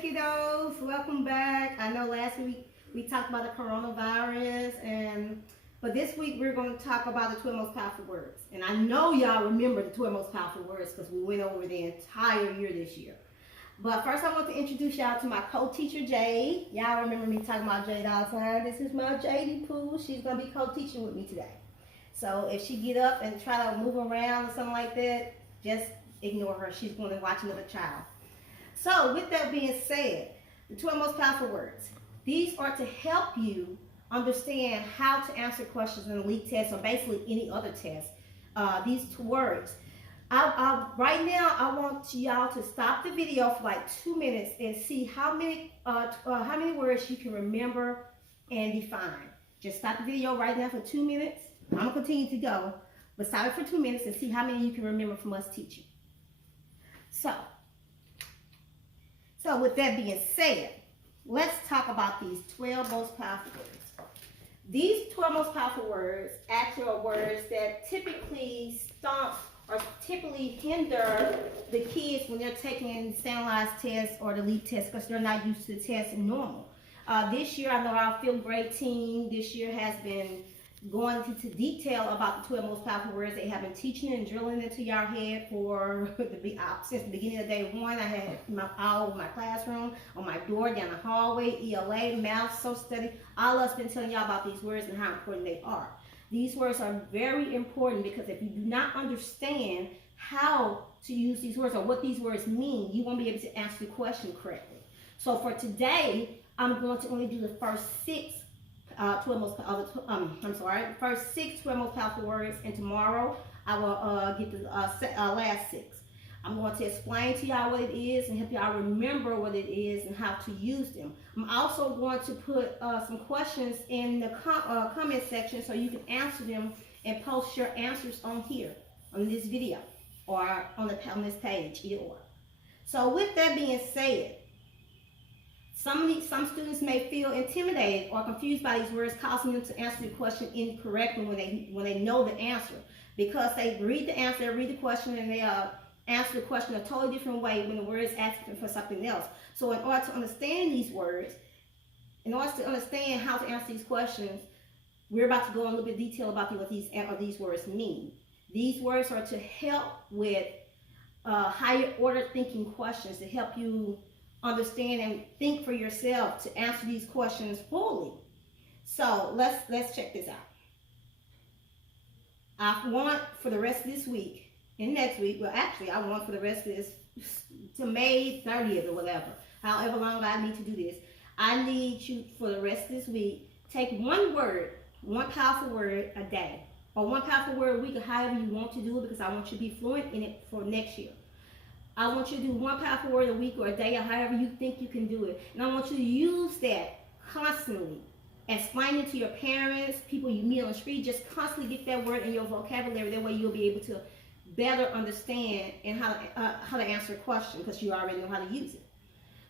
kiddos, welcome back. I know last week we talked about the coronavirus, but this week we're going to talk about the 12 most powerful words. And I know y'all remember the 12 most powerful words because we went over the entire year this year. But first I want to introduce y'all to my co-teacher Jade. Y'all remember me talking about Jade all the time. This is my Jadey Pooh. She's going to be co-teaching with me today. So if she get up and try to move around or something like that, just ignore her. She's going to watch another child. So with that being said, the 12 most powerful words. These are to help you understand how to answer questions in a LEAP test or basically any other test. These two words. Right now, I want y'all to stop the video for like 2 minutes and see how many words you can remember and define. Just stop the video right now for 2 minutes. I'm going to continue to go, but stop it for 2 minutes and see how many you can remember from us teaching. So with that being said, let's talk about these 12 most powerful words. These 12 most powerful words actually are words that typically stump or typically hinder the kids when they're taking standardized tests or the LEAP test because they're not used to the test and normal. This year, I know our 5th grade team this year has been going into detail about the 12 most powerful words. They have been teaching and drilling into your head since the beginning of day one. I had all over my classroom, on my door, down the hallway, ELA, math, social study. All of us been telling y'all about these words and how important they are. These words are very important because if you do not understand how to use these words or what these words mean, you won't be able to answer the question correctly. So for today, I'm going to only do the first 6 first 6 12 most powerful words, and tomorrow I will get the last 6. I'm going to explain to y'all what it is and help y'all remember what it is and how to use them. I'm also going to put some questions in the comment section so you can answer them and post your answers on here, on this video, or on this page, either or. So with that being said, some students may feel intimidated or confused by these words, causing them to answer the question incorrectly when they know the answer, because they read the answer, they read the question, and they answer the question a totally different way when the word is asking for something else. So in order to understand these words, in order to understand how to answer these questions, we're about to go in a little bit of detail about what these words mean. These words are to help with higher order thinking questions, to help you understand and think for yourself to answer these questions fully. So let's check this out. I want for the rest of this week and next week, well actually I want for the rest of this to May 30th or whatever, however long I need to do this. I need you for the rest of this week, take one word, one powerful word a day, or one powerful word a week, or however you want to do it, because I want you to be fluent in it for next year. I want you to do one powerful word a week or a day, or however you think you can do it. And I want you to use that constantly. Explain it to your parents, people you meet on the street. Just constantly get that word in your vocabulary. That way you'll be able to better understand and how to answer a question, because you already know how to use it.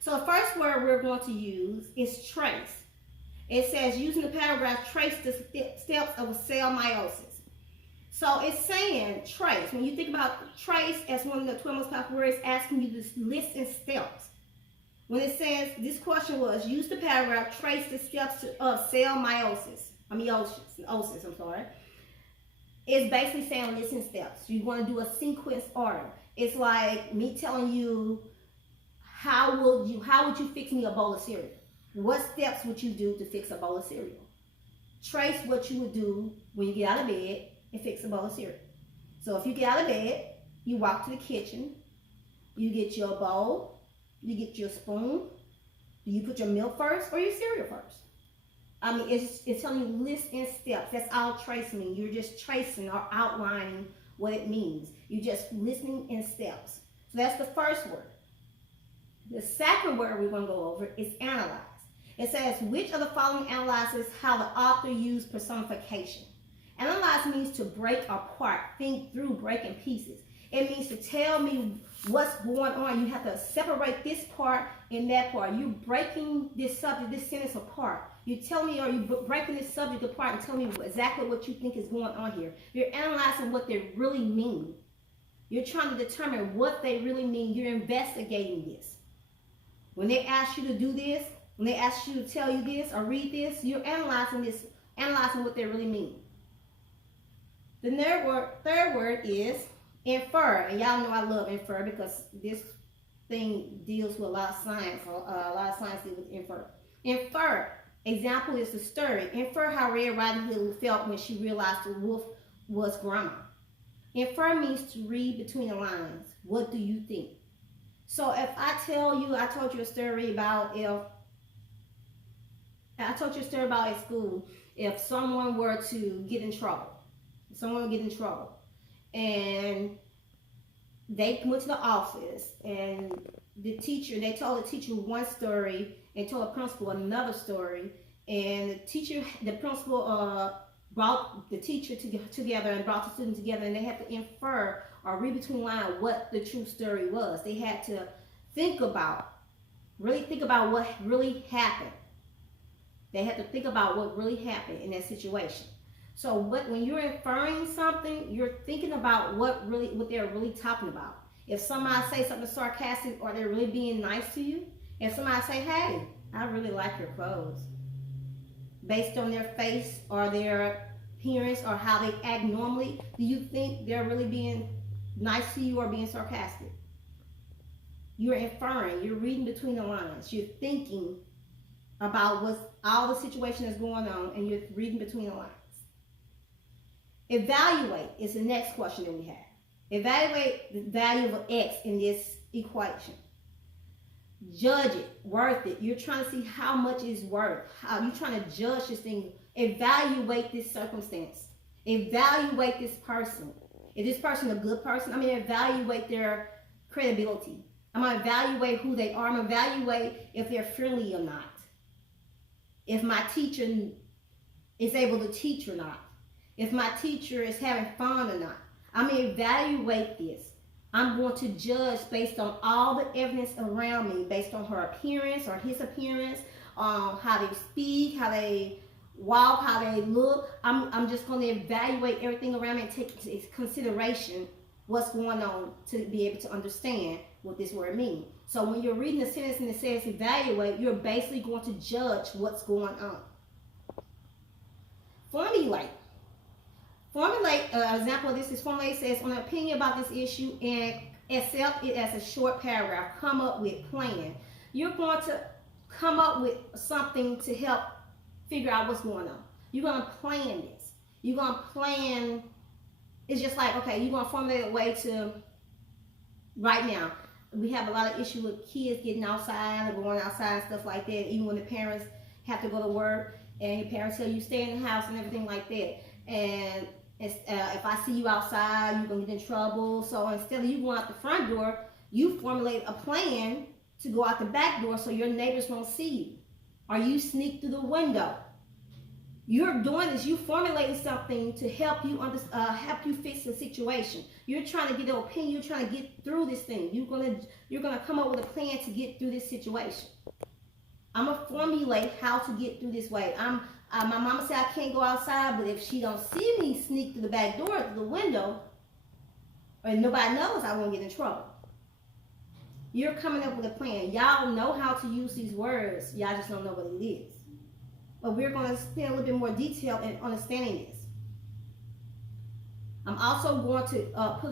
So the first word we're going to use is trace. It says, using the paragraph, trace the steps of a cell meiosis. So it's saying trace. When you think about trace as one of the 12 most powerful words, asking you to list in steps. When it says, this question was, use the paragraph, trace the steps of cell meiosis. It's basically saying listen steps. You want to do a sequence order. It's like me telling you, how would you fix me a bowl of cereal? What steps would you do to fix a bowl of cereal? Trace what you would do when you get out of bed and fix a bowl of cereal. So if you get out of bed, you walk to the kitchen, you get your bowl, you get your spoon. Do you put your milk first or your cereal first? I mean, it's telling you list in steps. That's all trace means. You're just tracing or outlining what it means. You're just listening in steps. So that's the first word. The second word we're going to go over is analyze. It says, which of the following analyzes how the author used personification? Analyze means to break apart, think through, break in pieces. It means to tell me what's going on. You have to separate this part and that part. You're breaking this subject, this sentence apart. You tell me, or you breaking this subject apart and tell me exactly what you think is going on here. You're analyzing what they really mean. You're trying to determine what they really mean. You're investigating this. When they ask you to do this, when they ask you to tell you this or read this, you're analyzing what they really mean. The third word is infer. And y'all know I love infer because this thing deals with a lot of science. A lot of science deals with infer. Infer. Example is the story. Infer how Red Riding Hood felt when she realized the wolf was grandma. Infer means to read between the lines. What do you think? So if I told you a story about at school, if someone were to get in trouble, and they went to the office and they told the teacher one story and told the principal another story, and the principal brought the teacher together and brought the student together, and they had to infer or read between lines what the true story was. They had to really think about what really happened. They had to think about what really happened in that situation. So when you're inferring something, you're thinking about what they're really talking about. If somebody say something sarcastic or they're really being nice to you, if somebody say, hey, I really like your clothes, based on their face or their appearance or how they act normally, do you think they're really being nice to you or being sarcastic? You're inferring, you're reading between the lines, you're thinking about all the situation that's going on, and you're reading between the lines. Evaluate is the next question that we have. Evaluate the value of X in this equation. Judge it, worth it. You're trying to see how much it's worth. How you're trying to judge this thing. Evaluate this circumstance. Evaluate this person. Is this person a good person? I'm going to evaluate their credibility. I'm going to evaluate who they are. I'm going to evaluate if they're friendly or not. If my teacher is able to teach or not. If my teacher is having fun or not. I'm going to evaluate this. I'm going to judge based on all the evidence around me, based on her appearance or his appearance, how they speak, how they walk, how they look. I'm just going to evaluate everything around me and take into consideration what's going on to be able to understand what this word means. So when you're reading a sentence and it says evaluate, you're basically going to judge what's going on. Formulate. An example of this is formulate says, on an opinion about this issue and accept it as a short paragraph. Come up with plan. You're going to come up with something to help figure out what's going on. You're going to plan this. You're going to plan. It's just like, okay, you're going to formulate a way to, right now, we have a lot of issue with kids getting outside and going outside and stuff like that, even when the parents have to go to work and your parents tell you stay in the house and everything like that. And if I see you outside, you're going to get in trouble. So instead of you going out the front door, you formulate a plan to go out the back door so your neighbors won't see you. Or you sneak through the window. You're doing this, you formulating something to help you fix the situation. You're trying to get an opinion, you're trying to get through this thing. You're gonna come up with a plan to get through this situation. I'm gonna formulate how to get through this way. My mama said I can't go outside, but if she don't see me sneak through the back door, through the window, and nobody knows, I won't get in trouble. You're coming up with a plan. Y'all know how to use these words. Y'all just don't know what it is. But we're going to spend a little bit more detail in understanding this. I'm also going to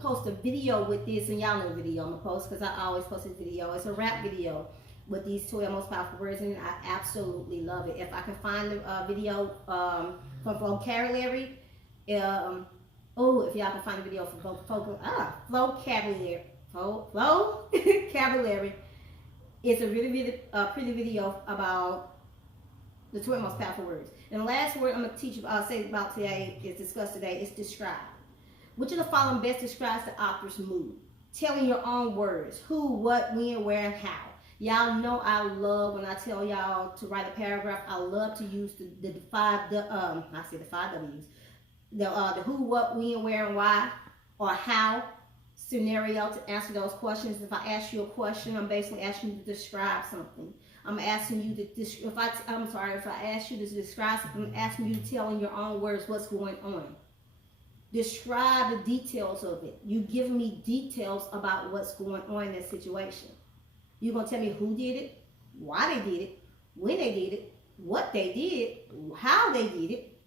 post a video with this, and y'all know the video I'm going to post because I always post this video. It's a rap video with these 12 most powerful words, and I absolutely love it. If I can find the video from vocabulary, if y'all can find the video from vocabulary, vocabulary, it's a really pretty video about the 12 most powerful words. And the last word I'm going to say about today is discussed today is describe. Which of the following best describes the author's mood? Telling your own words. Who, what, when, where, and how. Y'all know I love when I tell y'all to write a paragraph. I love to use the five W's. The who, what, when, where, and why, or how scenario to answer those questions. If I ask you a question, I'm basically asking you to describe something. I'm asking you to if I ask you to describe something, I'm asking you to tell in your own words what's going on. Describe the details of it. You give me details about what's going on in that situation. You're going to tell me who did it, why they did it, when they did it, what they did, how they did it,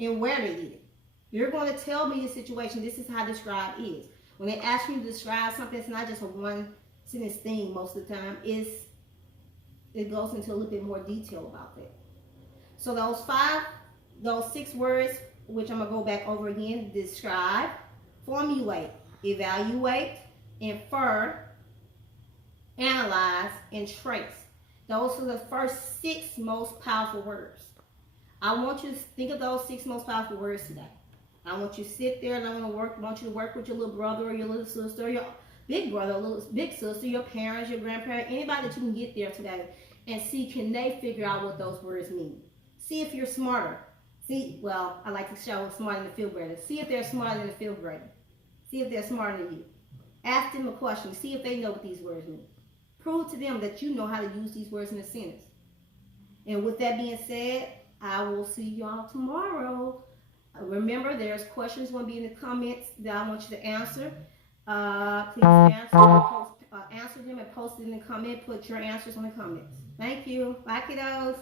and where they did it. You're going to tell me the situation. This is how describe is. When they ask you to describe something, it's not just a one sentence thing most of the time. It goes into a little bit more detail about that. So those 6 words, which I'm going to go back over again: describe, formulate, evaluate, infer, analyze, and trace. Those are the first 6 most powerful words. I want you to think of those 6 most powerful words today. I want you to sit there, and I want you to work with your little brother or your little sister, or your big brother, or little big sister, your parents, your grandparents, anybody that you can get there today, and see, can they figure out what those words mean? See if you're smarter. Well, I like to show smarter than the 5th grader. See if they're smarter than the 5th grader. See if they're smarter than you. Ask them a question. See if they know what these words mean. Prove to them that you know how to use these words in a sentence. And with that being said, I will see y'all tomorrow. Remember, there's questions going to be in the comments that I want you to answer. Please answer them and post it in the comment. Put your answers in the comments. Thank you. Bye, kiddos.